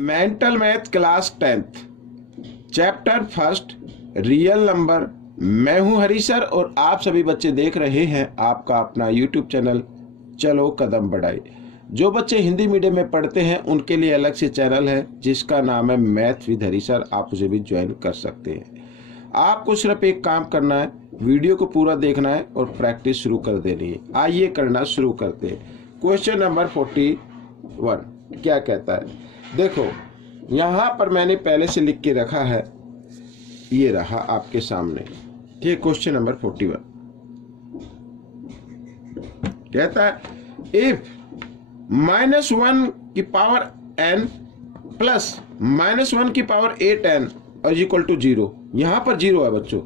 Mental math class 10th chapter first real number. मैं हूं हरी sir और आप सभी बच्चे देख रहे हैं आपका अपना यूट्यूब चैनल चलो कदम बढ़ाए। जो बच्चे हिंदी मीडियम में पढ़ते हैं उनके लिए अलग से चैनल है जिसका नाम है मैथ विद हरी सर। आप उसे भी ज्वाइन कर सकते हैं। आपको सिर्फ एक काम करना है, वीडियो को पूरा देखना है और प्रैक्टिस शुरू कर देनी है। आइए करना शुरू करते हैं। क्वेश्चन नंबर 41 क्या कहता है, देखो यहाँ पर मैंने पहले से लिख के रखा है, ये रहा आपके सामने। ठीक, क्वेश्चन नंबर 41 कहता है इफ -1 की पावर n प्लस -1 की power 8n is equal to 0। यहाँ पर 0 है बच्चों,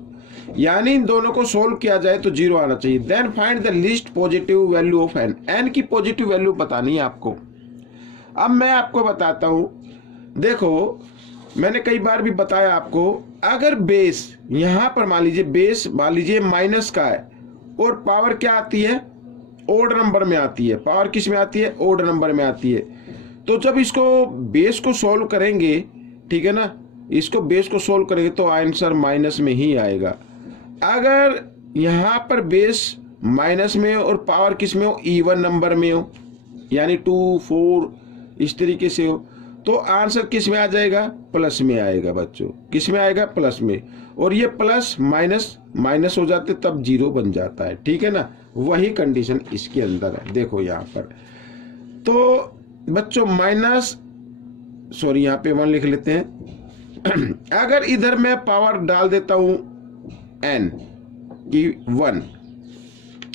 यानी इन दोनों को सोल्व किया जाए तो 0 आना चाहिए। Then find the least positive value of n। n की पॉजिटिव वैल्यू बतानी है आपको। अब मैं आपको बताता हूं, देखो मैंने कई बार भी बताया आपको, अगर बेस यहां पर मान लीजिए माइनस का है और पावर क्या आती है, ओड नंबर में आती है। पावर किस में आती है, ओड नंबर में आती है। तो जब इसको बेस को सोल्व करेंगे, ठीक है ना, इसको बेस को सोल्व करेंगे तो आंसर माइनस में ही आएगा। अगर यहां पर बेस माइनस में और पावर किस में हो, इवन नंबर में हो, यानी 2, 4 इस तरीके से हो, तो आंसर किस में आ जाएगा, प्लस में आएगा बच्चों। किस में आएगा, प्लस में। और ये प्लस माइनस माइनस हो जाते तब 0 बन जाता है, ठीक है ना। वही कंडीशन इसके अंदर है। देखो यहाँ पर तो बच्चों यहाँ पे 1 लिख लेते हैं। अगर इधर मैं पावर डाल देता हूं n की 1,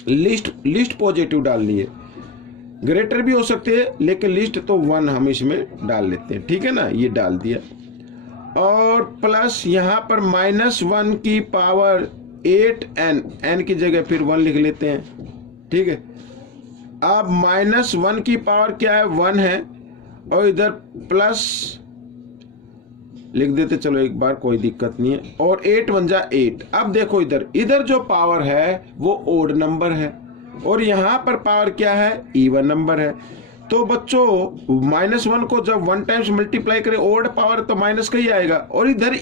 लिस्ट पॉजिटिव डालनी है, ग्रेटर भी हो सकते हैं लेकिन लिस्ट तो 1 हम इसमें डाल लेते हैं, ठीक है ना। ये डाल दिया और प्लस यहाँ पर -1 की पावर 8n, n की जगह फिर 1 लिख लेते हैं, ठीक है। अब -1 की पावर क्या है, 1 है, और इधर प्लस लिख देते, चलो एक बार, कोई दिक्कत नहीं है। और 8 1 जा 8। अब देखो इधर जो पावर है वो ओड नंबर है और यहाँ पर पावर क्या है, इवन नंबर है। तो बच्चों -1 को जब 1 टाइम्स मल्टीप्लाई करें ओड पावर तो माइनस का ही आएगा, और इधर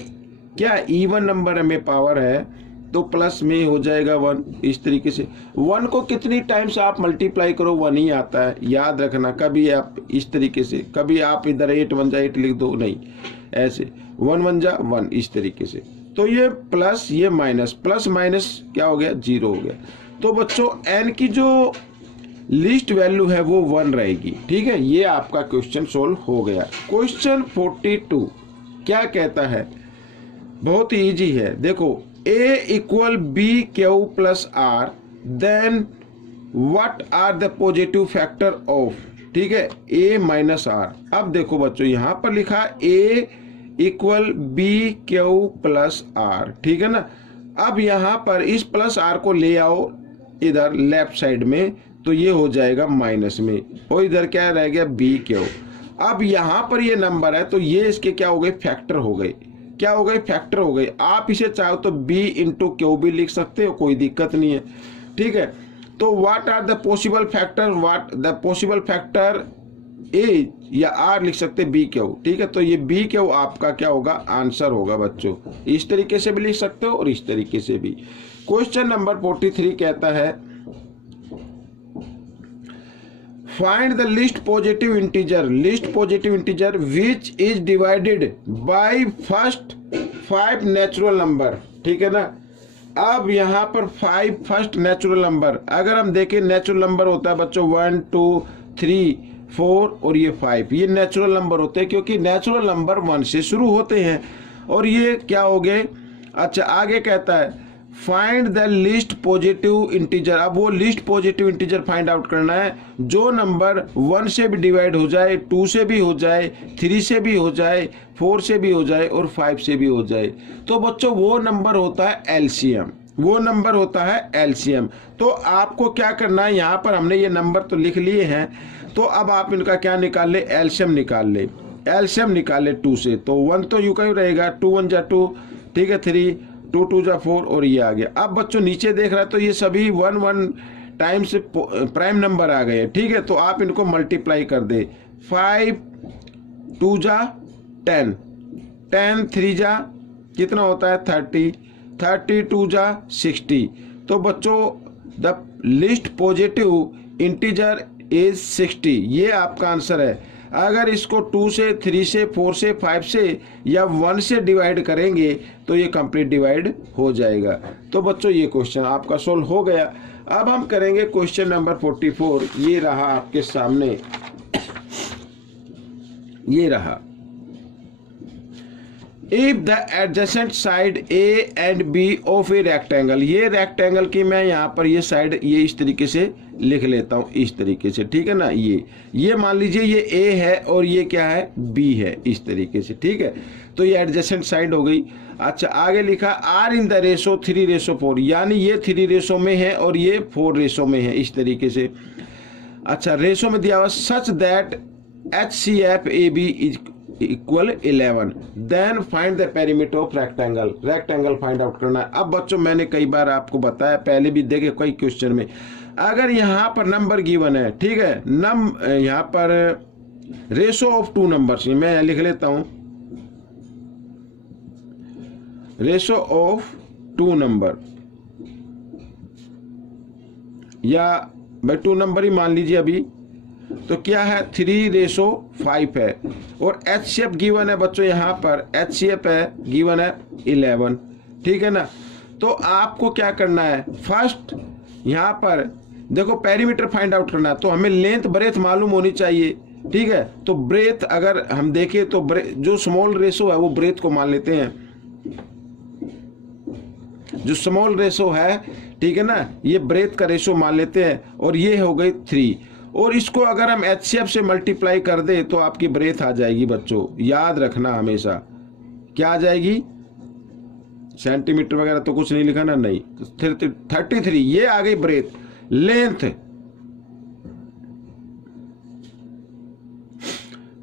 क्या इवन नंबर में पावर है तो प्लस में हो जाएगा 1। इस तरीके से 1 को कितनी टाइम्स आप मल्टीप्लाई करो 1 ही आता है, याद रखना। कभी आप इस तरीके से, कभी आप इधर 8 1 जा 8 लिख दो, नहीं, ऐसे 1 1 जा 1 इस तरीके से। तो ये प्लस ये माइनस, प्लस माइनस क्या हो गया, 0 हो गया। तो बच्चों n की जो लिस्ट वैल्यू है वो 1 रहेगी, ठीक है। ये आपका क्वेश्चन सोल्व हो गया। क्वेश्चन 42 क्या कहता है, बहुत ही इजी है। देखो a equal b q plus r, then what are the positive factor of, ठीक है, a माइनस आर। अब देखो बच्चों यहाँ पर लिखा a equal b q plus r, ठीक है ना। अब यहाँ पर इस प्लस आर को ले आओ इधर लेफ्ट साइड में, तो ये हो जाएगा माइनस में, और इधर क्या रह गया, बी क्यू। अब यहाँ पर ये नंबर है तो ये इसके क्या हो गए, फैक्टर हो गए। क्या हो गए, फैक्टर हो गए। आप इसे चाहो तो b इंटू क्यू भी लिख सकते हो, कोई दिक्कत नहीं है, ठीक है। तो what are the possible factor, what the possible factor A या आर लिख सकते बी क्यू, ठीक है। तो ये बी क्यू आपका क्या होगा, आंसर होगा बच्चों। इस तरीके से भी लिख सकते हो और इस तरीके से भी। क्वेश्चन नंबर 43 कहता है find the least positive integer which is divided by first 5 natural number, ठीक है ना। अब यहाँ पर 5 फर्स्ट नेचुरल नंबर, अगर हम देखें नेचुरल नंबर होता है बच्चों 1 2 3 4 और ये 5, ये नेचुरल नंबर होते हैं क्योंकि नेचुरल नंबर 1 से शुरू होते हैं। और ये क्या हो गए, अच्छा आगे कहता है find the least positive integer. अब वो least positive integer find out करना है जो नंबर 1 से भी डिवाइड हो जाए, 2 से भी हो जाए, 3 से भी हो जाए, 4 से भी हो जाए और 5 से भी हो जाए। तो बच्चों वो नंबर होता है एलसीएम, वो नंबर होता है एलसीएम। तो आपको क्या करना है, यहाँ पर हमने ये नंबर तो लिख लिए हैं, तो अब आप इनका क्या निकाल ले, एलसीएम निकाल ले। एलसीएम निकाल ले 2 से, तो 1 तो यूं का ही रहेगा, 2 1 जा 2, ठीक है, 3 2 2 जा 4 और ये आ गया। अब बच्चों नीचे देख रहा है तो ये सभी 1 1 टाइम्स प्राइम नंबर आ गए, ठीक है। तो आप इनको मल्टीप्लाई कर दे, 5 2 जा 10, 10 3 जा कितना होता है 30, 30 2 जा 60। तो बच्चों the least positive integer is 60, ये आपका आंसर है। अगर इसको 2 से 3 से 4 से 5 से या 1 से डिवाइड करेंगे तो ये कंप्लीट डिवाइड हो जाएगा। तो बच्चों ये क्वेश्चन आपका सोल्व हो गया। अब हम करेंगे क्वेश्चन नंबर 44। ये रहा आपके सामने, ये रहा। If the adjacent side a and b of a rectangle, ये रेक्टेंगल की मैं यहाँ पर ये साइड ये इस तरीके से लिख लेता हूँ, इस तरीके से, ठीक है ना। ये मान लीजिए ये ए है और ये क्या है बी है, इस तरीके से, ठीक है। तो ये एडजेसेंट साइड हो गई। अच्छा आगे लिखा आर इन द रेशो 3:4, यानी ये 3 रेशो में है और ये 4 रेशो में है, इस तरीके से। अच्छा रेशो में दिया हुआ such that HCF AB is equal 11, then find the perimeter of rectangle, rectangle find out करना है। अब बच्चों मैंने कई बार आपको बताया, पहले भी देखे कई क्वेश्चन में, अगर यहाँ पर नंबर गिवन है, ठीक है, यहाँ पर रेशो ऑफ 2 नंबर्स, मैं लिख लेता हूँ रेशो ऑफ 2 नंबर, या भाई 2 नंबर ही मान लीजिए अभी, तो क्या है 3:5 है। और HCF गिवन है बच्चों, यहाँ पर HCF है गिवन है 11, ठीक है ना। तो आपको क्या करना है, फर्स्ट यहाँ पर देखो पेरीमीटर फाइंड आउट करना है, तो हमें लेंथ ब्रेथ मालूम होनी चाहिए, ठीक है। तो ब्रेथ अगर हम देखें तो जो स्मॉल रेशो है वो ब्रेथ को मान लेते हैं, जो स्मॉल रेशो है, ठीक है ना, ये ब्रेथ का रेशो मान लेते हैं, और ये हो गई 3। और इसको अगर हम HCF से मल्टीप्लाई कर दे तो आपकी ब्रेथ आ जाएगी बच्चों, याद रखना हमेशा, क्या आ जाएगी, सेंटीमीटर वगैरह तो कुछ नहीं लिखा ना, नहीं, 33, ये आ गई ब्रेथ। लेंथ,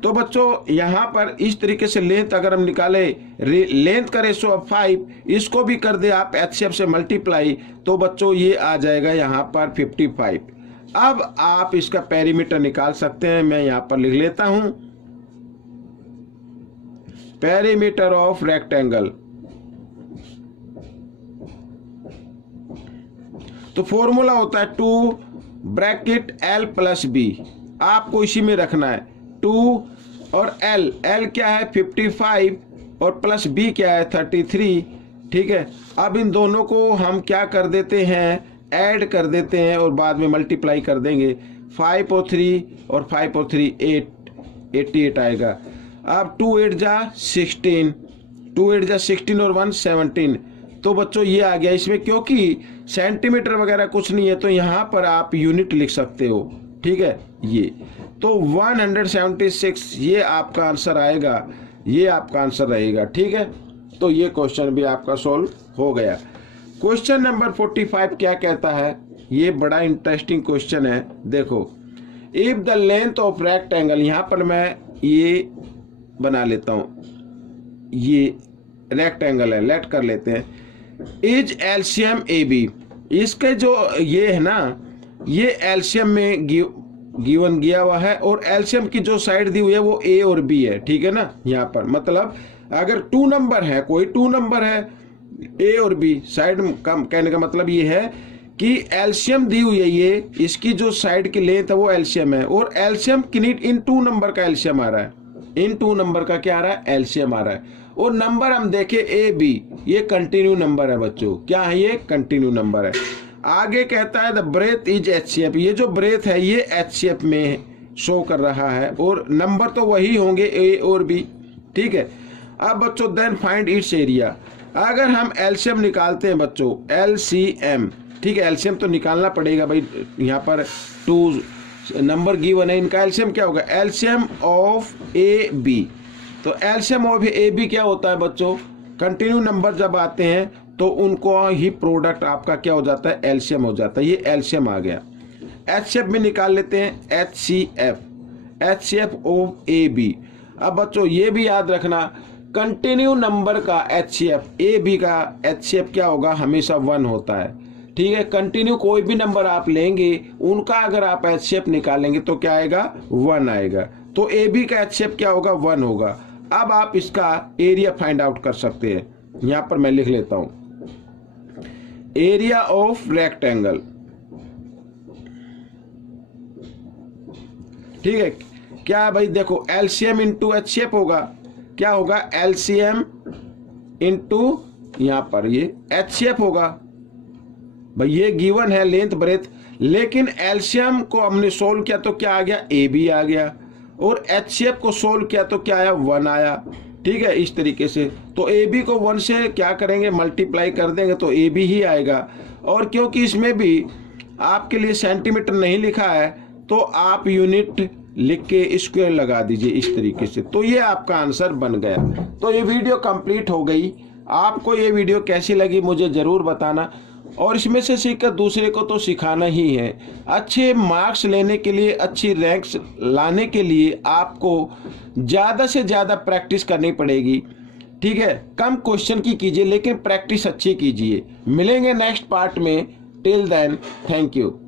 तो बच्चों यहां पर इस तरीके से लेंथ अगर हम निकाले, लेंथ का रेशो ऑफ 5, इसको भी कर दे आप HCF से मल्टीप्लाई, तो बच्चों ये आ जाएगा यहां पर 55। अब आप इसका पेरीमीटर निकाल सकते हैं, मैं यहां पर लिख लेता हूं पेरीमीटर ऑफ रेक्टेंगल। तो फॉर्मूला होता है 2 ब्रैकेट L + B, आपको इसी में रखना है 2 और L क्या है 55 और प्लस B क्या है 33, ठीक है। अब इन दोनों को हम क्या कर देते हैं, ऐड कर देते हैं और बाद में मल्टीप्लाई कर देंगे। 5 और 3 और 5 और 3 8, 88 आएगा। अब 2 8 जा 16, 2 8 जा 16 और 1 17। तो बच्चों ये आ गया इसमें, क्योंकि सेंटीमीटर वगैरह कुछ नहीं है तो यहाँ पर आप यूनिट लिख सकते हो, ठीक है। ये तो 176 ये आपका आंसर आएगा, ये आपका आंसर रहेगा, ठीक है। तो ये क्वेश्चन भी आपका सॉल्व हो गया। क्वेश्चन नंबर 45 क्या कहता है, ये बड़ा इंटरेस्टिंग क्वेश्चन है। देखो, if the length of rectangle, यहाँ पर मैं ये बना लेता हूँ, ये रेक्टेंगल है, लेट कर लेते हैं, इज एलसीएम AB, इसके जो ये है ना, ये एलसीएम में गिवन गया हुआ है, और एलसीएम की जो साइड दी हुई है वो A और B है, ठीक है ना। यहाँ पर मतलब अगर 2 नंबर है, कोई 2 नंबर है A और B, साइड कम, कहने का मतलब ये है कि एलसीएम दी हुई है, ये इसकी जो साइड की लेंथ है वो एलसीएम है, और एलसीएम इन 2 नंबर का एलसीएम आ रहा है, इन 2 नंबर का क्या आ रहा है, एलसीएम आ रहा है। और नंबर हम देखें AB, ये कंटिन्यू नंबर है बच्चों, क्या है ये कंटिन्यू नंबर है। आगे कहता है द ब्रेथ इज HCF, ये जो ब्रेथ है ये HCF में शो कर रहा है, और नंबर तो वही होंगे A और B, ठीक है। अब बच्चों देन फाइंड इट्स एरिया, अगर हम एलसीएम निकालते हैं बच्चों, LCM, ठीक है, एलसीएम तो निकालना पड़ेगा भाई, यहाँ पर 2 नंबर गिवन है, इनका एलसीएम क्या होगा, एलसीएम ऑफ AB। तो एलसीएम ऑफ AB क्या होता है बच्चों, कंटिन्यू नंबर जब आते हैं तो उनको ही प्रोडक्ट आपका क्या हो जाता है, एलसीएम हो जाता है। ये एलसीएम आ गया। HCF में निकाल लेते हैं HCF ऑफ AB। अब बच्चों ये भी याद रखना, कंटिन्यू नंबर का HCF, AB का HCF क्या होगा, हमेशा 1 होता है, ठीक है। कंटिन्यू कोई भी नंबर आप लेंगे, उनका अगर आप HCF निकालेंगे तो क्या आएगा, 1 आएगा। तो AB का HCF क्या होगा, 1 होगा। अब आप इसका एरिया फाइंड आउट कर सकते हैं। यहां पर मैं लिख लेता हूं, एरिया ऑफ रेक्टेंगल। ठीक है, क्या है भाई, देखो एलसीएम इंटू एचसीएफ होगा, क्या होगा, एलसीएम इंटू यहां पर ये एचसीएफ होगा। भाई ये गिवन है लेंथ ब्रेथ, लेकिन एलसीएम को हमने सोल्व किया तो क्या आ गया, ए बी आ गया, और एचसीएफ को सोल्व किया तो क्या आया, 1 आया। ठीक है, इस तरीके से तो ए बी को 1 से क्या करेंगे, मल्टीप्लाई कर देंगे तो ए बी ही आएगा। और क्योंकि इसमें भी आपके लिए सेंटीमीटर नहीं लिखा है तो आप यूनिट लिख के स्क्वायर लगा दीजिए इस तरीके से, तो ये आपका आंसर बन गया। तो ये वीडियो कंप्लीट हो गई। आपको ये वीडियो कैसी लगी मुझे ज़रूर बताना, और इसमें से सीखकर दूसरे को तो सिखाना ही है। अच्छे मार्क्स लेने के लिए, अच्छी रैंक्स लाने के लिए आपको ज़्यादा से ज़्यादा प्रैक्टिस करनी पड़ेगी। ठीक है, कम क्वेश्चन की कीजिए लेकिन प्रैक्टिस अच्छी कीजिए। मिलेंगे नेक्स्ट पार्ट में, टिल देन थैंक यू।